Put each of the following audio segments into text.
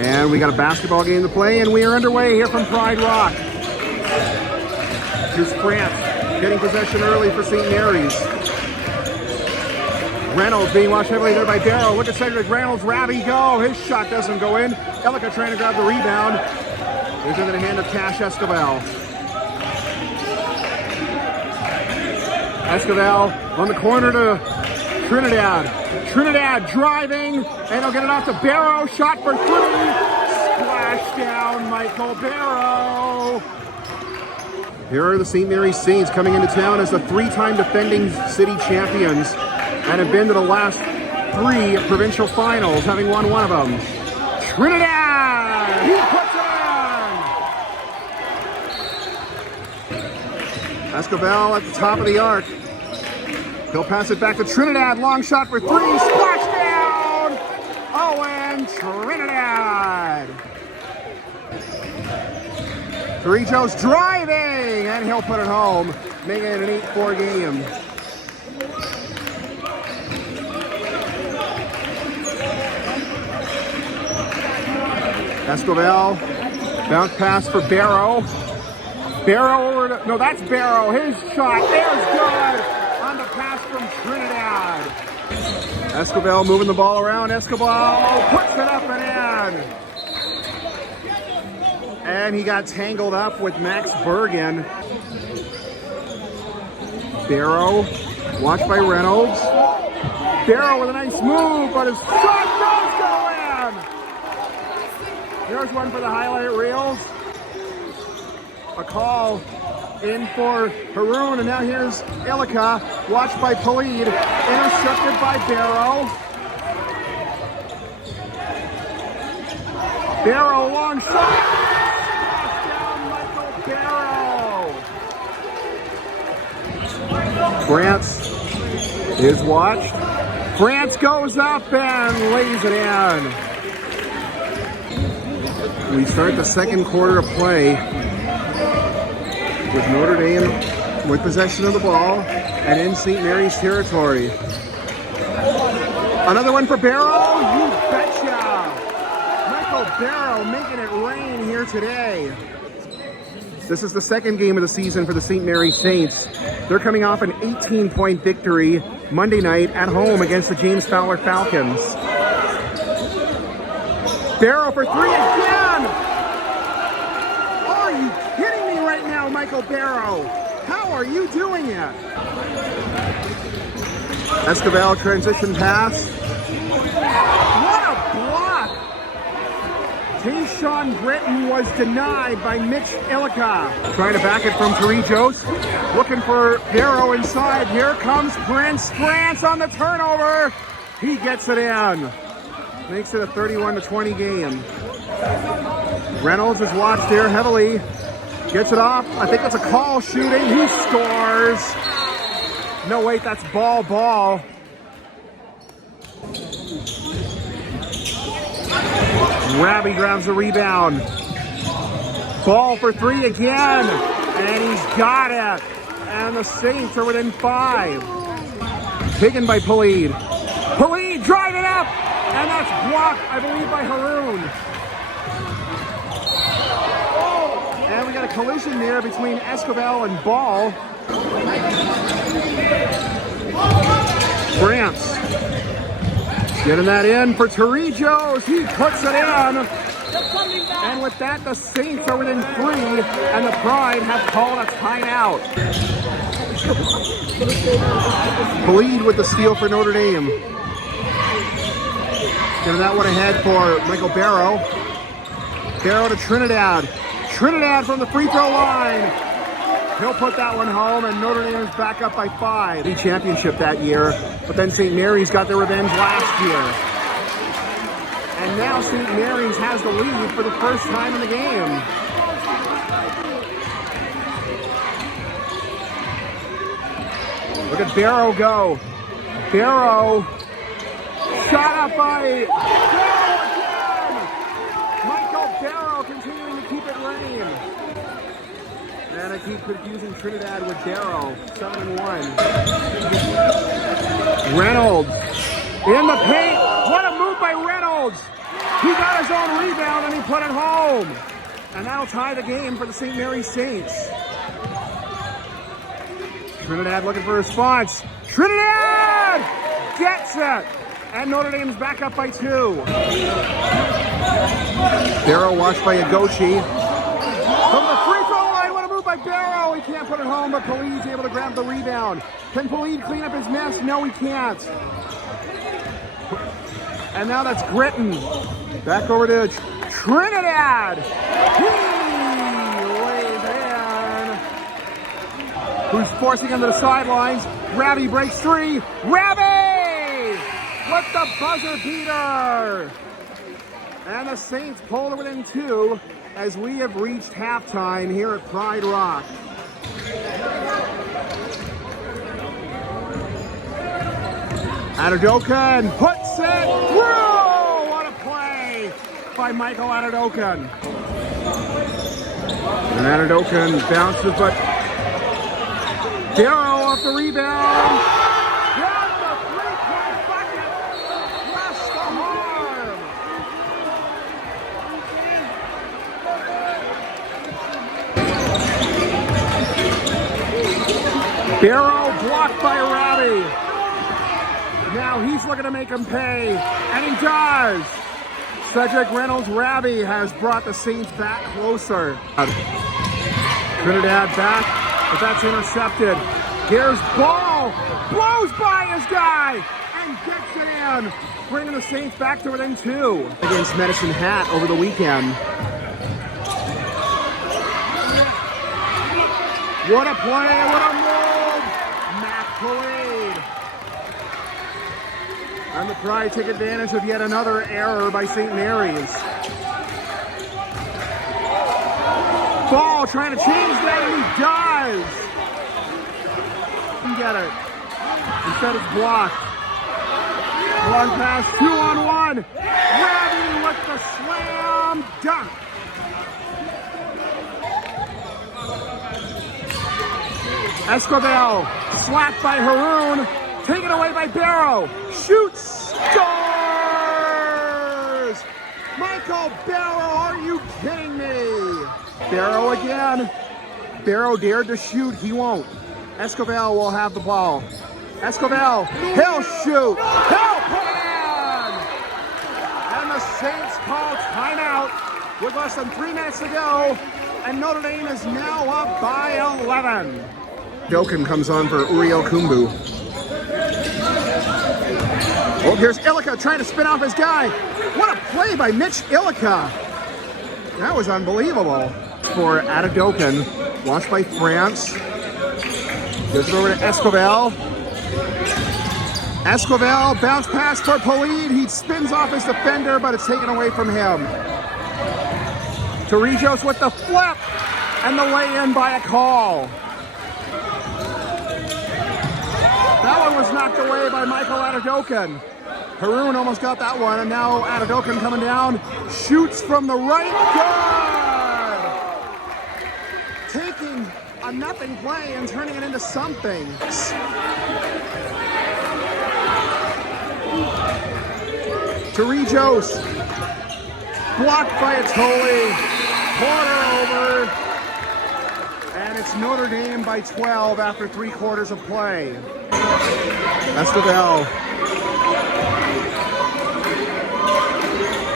And we got a basketball game to play, and we are underway here from Pride Rock. Here's France getting possession early for St. Mary's. Reynolds being watched heavily there by Barrow. Look at Cedric Reynolds. Ravi go. His shot doesn't go in. Elika trying to grab the rebound. Here's into the hand of Cash Escobar. Escobar on the corner to Trinidad. Trinidad driving, and he'll get it off to Barrow. Shot for three. Splash down, Michael Barrow. Here are the St. Mary's Saints coming into town as the three-time defending city champions and have been to the last three provincial finals, having won one of them. Trinidad! He puts it in! Escobar at the top of the arc. He'll pass it back to Trinidad. Long shot for three. Splash down! Owen Trinidad! Torrijo's driving! And he'll put it home, making it an 8-4 game. Escobar, bounce pass for Barrow. Barrow over to, no, that's Barrow. His shot is good on the pass from Trinidad. Escobar moving the ball around. Escobar puts it up and in. And he got tangled up with Max Bergen. Barrow, watched by Reynolds. Barrow with a nice move, but his shot does go in. There's one for the highlight reels. A call in for Haroon, and now here's Elika, watched by Palid, intercepted by Barrow. Barrow, long shot. Down Michael Barrow. France is watched. France goes up and lays it in. We start the second quarter of play with Notre Dame with possession of the ball and in St. Mary's territory. Another one for Barrow, you betcha! Michael Barrow making it rain here today. This is the second game of the season for the St. Mary's Saints. They're coming off an 18-point victory Monday night at home against the James Fowler Falcons. Barrow for three again! Are you kidding me right now, Michael Barrow? How are you doing it? Escobar transition pass. What a block! Tayshaun Britton was denied by Mitch Elika. Trying to back it from Torrijos. Looking for Barrow inside. Here comes Prince. France on the turnover. He gets it in. Makes it a 31-20 game. Reynolds is watched here heavily. Gets it off. I think that's a call shooting. He scores. No, wait, that's ball. Ravi grabs the rebound. Ball for three again. And he's got it. And the Saints are within 5. Taken by Palid. Palid driving up. And that's blocked, I believe, by Haroon. And we got a collision there between Escobar and Ball. France getting that in for Torrijos. He puts it in. And with that, the Saints are within 3, and the Pride have called a timeout. Palid with the steal for Notre Dame. Getting that one ahead for Michael Barrow. Barrow to Trinidad. Trinidad from the free throw line. He'll put that one home, and Notre Dame is back up by 5. The championship that year, but then St. Mary's got their revenge last year. And now St. Mary's has the lead for the first time in the game. Look at Barrow go. Barrow shot up by Barrow again. Michael Barrow continuing to keep it rain. And I keep confusing Trinidad with Barrow. 7-1. Reynolds in the paint. What a move by Reynolds. He got his own rebound and he put it home. And that'll tie the game for the St. Mary's Saints. Trinidad looking for a response. Trinidad gets it. And Notre Dame's back up by 2. Barrow watched by Agochi. From the free throw line, what a move by Barrow. He can't put it home, but Polid's able to grab the rebound. Can Polid clean up his mess? No, he can't. And now that's Gritton. Back over to Trinidad. He lays in. Who's forcing him to the sidelines. Ravi breaks 3. Ravi with the buzzer beater. And the Saints pull to within 2 as we have reached halftime here at Pride Rock. Adedokan puts it through! What a play by Michael Adedokan. And Adedokan bounces, but Darrow off the rebound. And the three-point bucket. Bless the harm. Barrow blocked by Ravi. Now he's looking to make him pay, and he does. Cedric Reynolds-Ravi has brought the Saints back closer. Trinidad back, but that's intercepted. Here's ball, blows by his guy, and gets it in, bringing the Saints back to within 2. Against Medicine Hat over the weekend. What a play, what a move! Matt Polid. And the Pride take advantage of yet another error by St. Mary's. Ball trying to change that, and he does. He get it. Instead it's blocked. Long pass, 2-on-1. Ravi with the slam dunk. Escobar slapped by Haroon. Taken away by Barrow. Shoots. Scores! Michael Barrow, are you kidding me? Barrow again. Barrow dared to shoot. He won't. Escobar will have the ball. Escobar, he'll shoot. He'll put it in! And the Saints call timeout with less than 3 minutes to go. And Notre Dame is now up by 11. Doken comes on for Uriel Kumbu. Oh, here's Ilika trying to spin off his guy. What a play by Mitch Ilika. That was unbelievable. For Adedokan, watched by France. Gives it over to Escobar. Escobar, bounce pass for Polid. He spins off his defender, but it's taken away from him. Torrijos with the flip and the lay-in by a call. That one was knocked away by Michael Adedokan. Haroon almost got that one, and now Adedokan coming down, shoots from the right. Good! Taking a nothing play and turning it into something. Torrijos, blocked by Atoli, quarter over, and it's Notre Dame by 12 after 3 quarters of play. Escobar.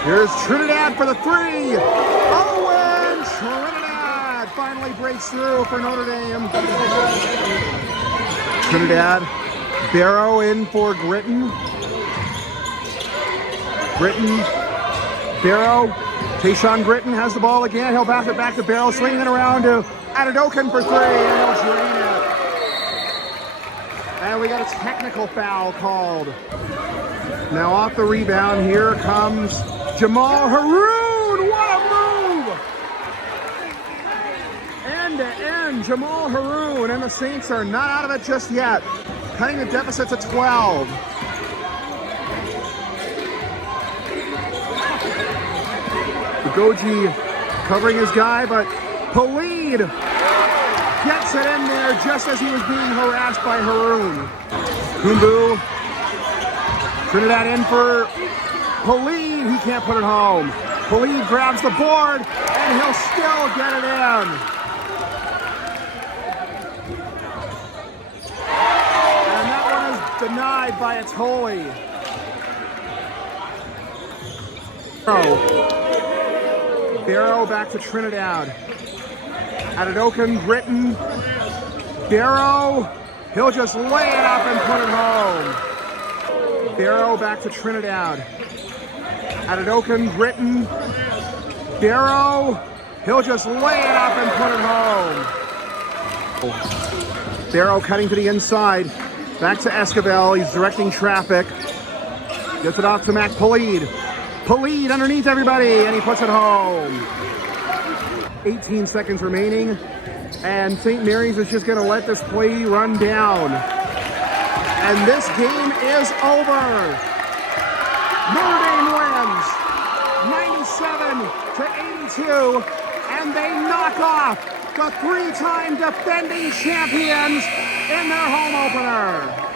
Here's Trinidad for the 3. Owen Trinidad finally breaks through for Notre Dame. Trinidad. Barrow in for Gritton. Gritton. Barrow. Tayshawn Gritton has the ball again. He'll pass it back to Barrow, swinging it around to Adedokan for 3, and he'll drain it. And we got a technical foul called. Now off the rebound, here comes Jamal Haroon. What a move! End to end, Jamal Haroon, and the Saints are not out of it just yet. Cutting the deficit to 12. Goji covering his guy, but Polid gets it in there just as he was being harassed by Haroon. Kumbu. Trinidad in for Polid. Polide, he can't put it home. Polide grabs the board, and he'll still get it in. And that one is denied by its Holy. Barrow back to Trinidad. Adadokan, Britton. Barrow, he'll just lay it up and put it home. Barrow back to Trinidad. Adadokan, Britton. Barrow, he'll just lay it up and put it home. Barrow cutting to the inside. Back to Esquivel, he's directing traffic. Gets it off to Mac Polide. Polide underneath everybody, and he puts it home. 18 seconds remaining, and St. Mary's is just going to let this play run down. And this game is over. Notre Dame wins 97-82, and they knock off the three-time defending champions in their home opener.